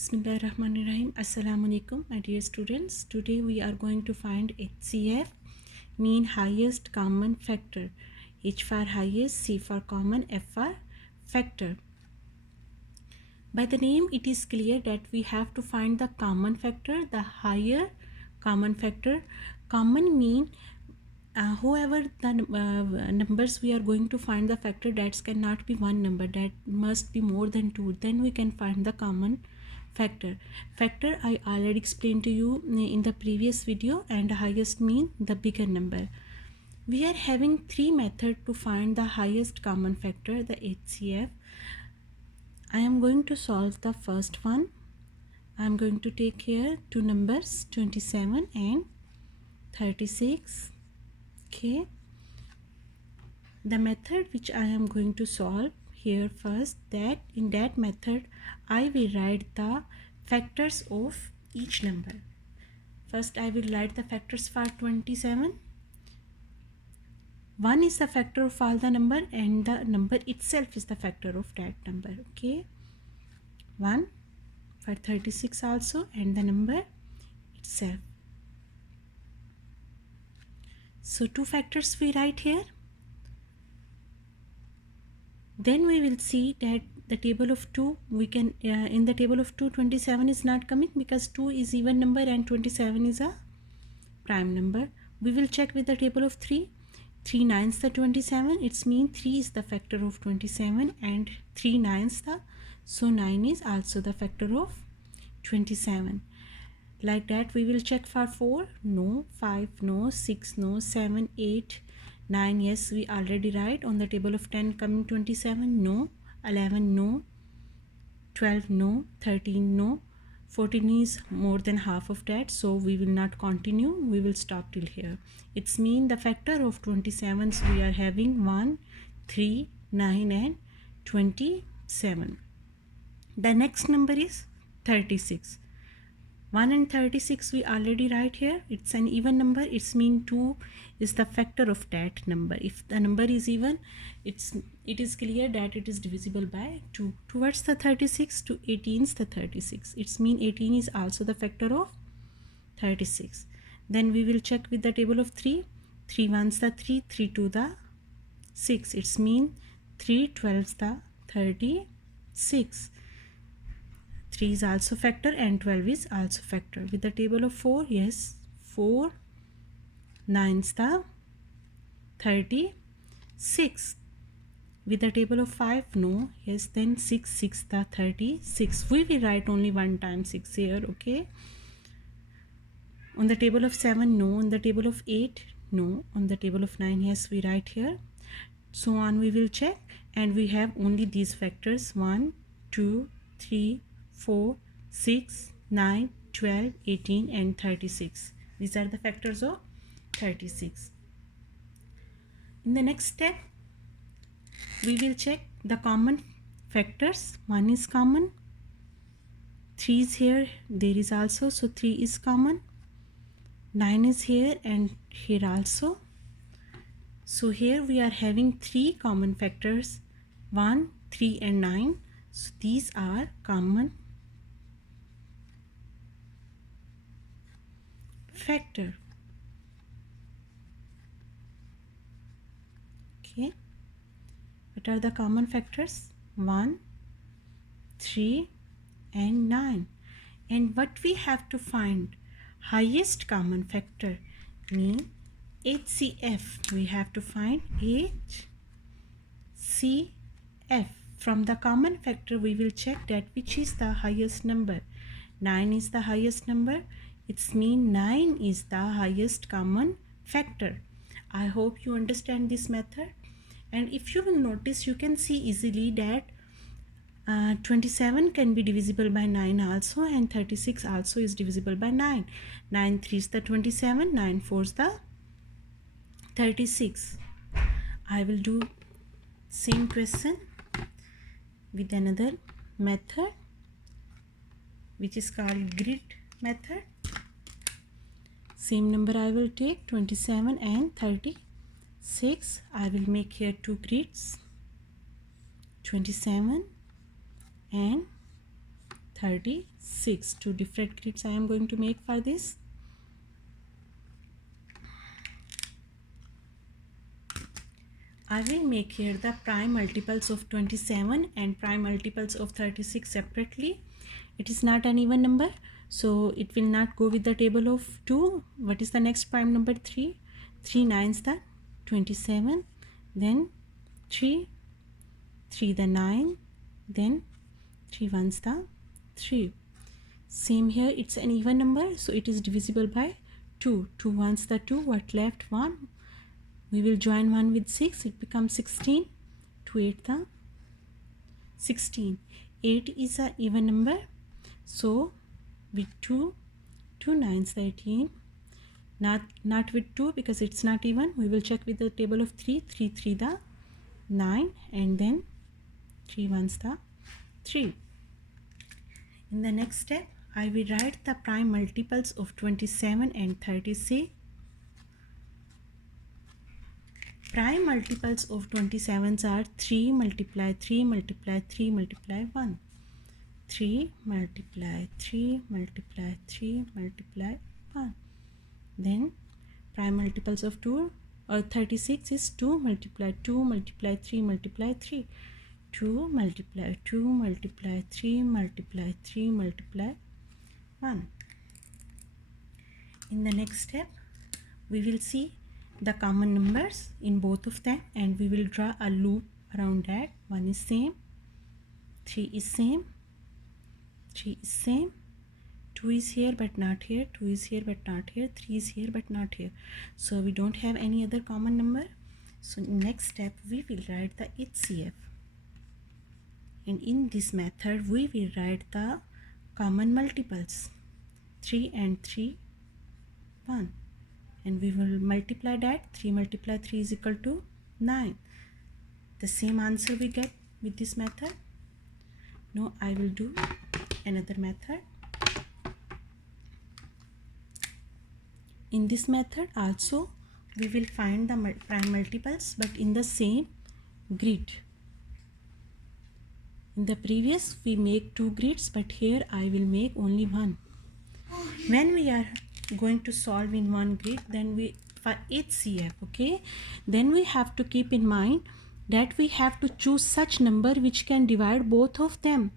Bismillahirrahmanirrahim. Assalamu alaikum, my dear students. Today we are going to find HCF, mean highest common factor. H for highest, C for common, F for factor. By the name, it is clear that we have to find the common factor, the higher common factor. Common mean whoever the numbers we are going to find the factor, that cannot be one number, that must be more than two, then we can find the common factor. Factor I already explained to you in the previous video, and highest mean the bigger number. We are having three methods to find the highest common factor, the HCF. I am going to solve the first one. I am going to take here two numbers 27 and 36. Okay, the method which I am going to solve here first, that in that method I will write the factors of each number. First I will write the factors for 27. 1 is the factor of all the number, and the number itself is the factor of that number. Okay, 1 for 36 also, and the number itself. So two factors we write here. Then we will see that the table of 2, we can in the table of 2 27 is not coming because 2 is even number and 27 is a prime number. We will check with the table of 3. 3 nines the 27, it's mean 3 is the factor of 27 and 3 nines the, so 9 is also the factor of 27. Like that we will check for 4, no, 5, no, 6, no, 7, 8, 9, yes, we already write on the table of 10 coming 27, no, 11, no, 12, no, 13, no, 14 is more than half of that, so we will not continue, we will stop till here. It's mean the factor of 27s we are having 1, 3, 9 and 27. The next number is 36. 1 and 36 we already write here. It's an even number. It's mean 2 is the factor of that number. If the number is even, it is clear that it is divisible by 2. Towards the 36 to 18 is the 36. It's mean 18 is also the factor of 36. Then we will check with the table of 3. 3 ones the 3, 3 2 the 6. It's mean 3 12 the 36. 3 is also factor and 12 is also factor. With the table of 4, yes, 4 9's the 36. With the table of 5, no, yes, then 6 6 the 36. We will write only one time 6 here. Okay, on the table of 7, no, on the table of 8, no, on the table of 9, yes, we write here. So on we will check, and we have only these factors 1 2 3 4 6 9 12 18 and 36. These are the factors of 36. In the next step we will check the common factors. 1 is common, 3 is here, there is also, so 3 is common, 9 is here and here also. So here we are having 3 common factors, 1 3 and 9. So these are common factor. Okay, what are the common factors? 1 3 and 9. And what we have to find? Highest common factor, mean HCF. We have to find HCF. From the common factor we will check that which is the highest number. 9 is the highest number. It's mean 9 is the highest common factor. I hope you understand this method. And if you will notice, you can see easily that 27 can be divisible by 9 also, and 36 also is divisible by 9. 9 3 is the 27, 9 4 is the 36. I will do same question with another method which is called grid method. Same number I will take, 27 and 36. I will make here two grids, 27 and 36. Two different grids I am going to make for this. I will make here the prime multiples of 27 and prime multiples of 36 separately. It is not an even number, so it will not go with the table of 2. What is the next prime number? 3. 3 9s the 27, then 3, 3 the 9, then 3 1s the 3. Same here, it's an even number, so it is divisible by 2. 2 1s the 2, what left? 1. We will join 1 with 6, it becomes 16. 2 8 the 16. 8 is an even number, so with 2, 2 9s the 18. Not with 2 because it's not even. We will check with the table of 3. 3 3 the 9, and then 3 1s the 3. In the next step, I will write the prime multiples of 27 and 36. Prime multiples of 27s are 3 multiply 3 multiply 3 multiply 1. 3 multiply 3 multiply 3 multiply 1. Then prime multiples of 2 or 36 is 2 multiply 2 multiply 3 multiply 3. 2 multiply 2 multiply 3 multiply 3 multiply 1. In the next step, we will see the common numbers in both of them, and we will draw a loop around that. 1 is same, 3 is same, 3 is same, 2 is here but not here, 2 is here but not here, 3 is here but not here. So we don't have any other common number. So next step, we will write the HCF. And in this method, we will write the common multiples. 3 and 3, 1. And we will multiply that. 3 multiply 3 is equal to 9. The same answer we get with this method. Now I will do another method. In this method also, we will find the prime multiples, but in the same grid. In the previous, we make 2 grids, but here I will make only 1. When we are going to solve in one grid, then we for HCF, okay, then we have to keep in mind that we have to choose such number which can divide both of them.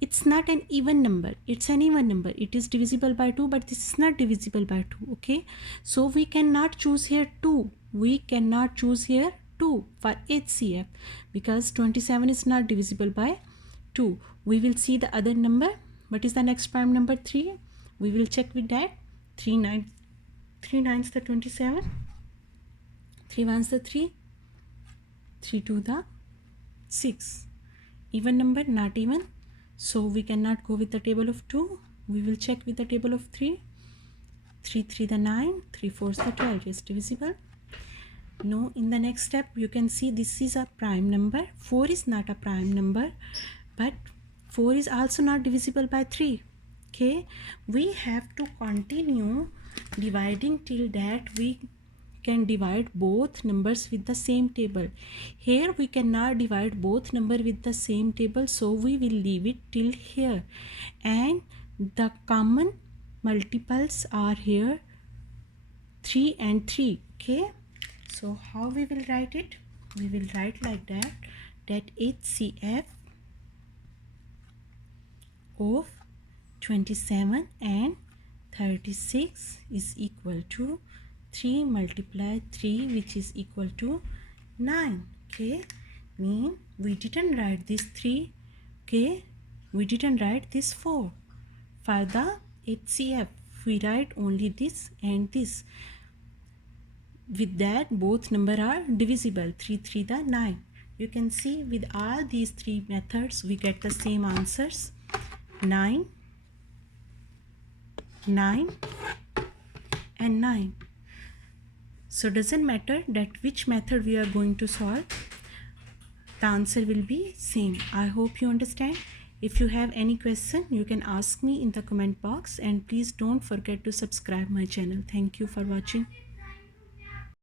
It's not an even number, it's an even number. It is divisible by 2, but this is not divisible by 2, okay. So we cannot choose here 2. We cannot choose here 2 for HCF because 27 is not divisible by 2. We will see the other number. What is the next prime number? 3. We will check with that. 3 9s the 27, 3 1s the 3, 3 2 the 6. Even number, not even. So we cannot go with the table of 2. We will check with the table of 3. 3 3 the 9, 3 4 the 12 is divisible. No, in the next step, you can see this is a prime number. 4 is not a prime number, but 4 is also not divisible by 3. Okay, we have to continue dividing till that we can divide both numbers with the same table. Here we cannot divide both number with the same table, so we will leave it till here. And the common multiples are here 3 and 3. Okay, so how we will write it? We will write like that HCF of 27 and 36 is equal to 3 multiply 3, which is equal to 9. Okay, mean we didn't write this 3. Okay, we didn't write this 4. For the HCF, we write only this and this. With that, both number are divisible. 3 3 the 9. You can see with all these 3 methods, we get the same answers. 9, 9 and 9. So doesn't matter that which method we are going to solve, the answer will be same. I hope you understand. If you have any question, you can ask me in the comment box, and please don't forget to subscribe my channel. Thank you for watching.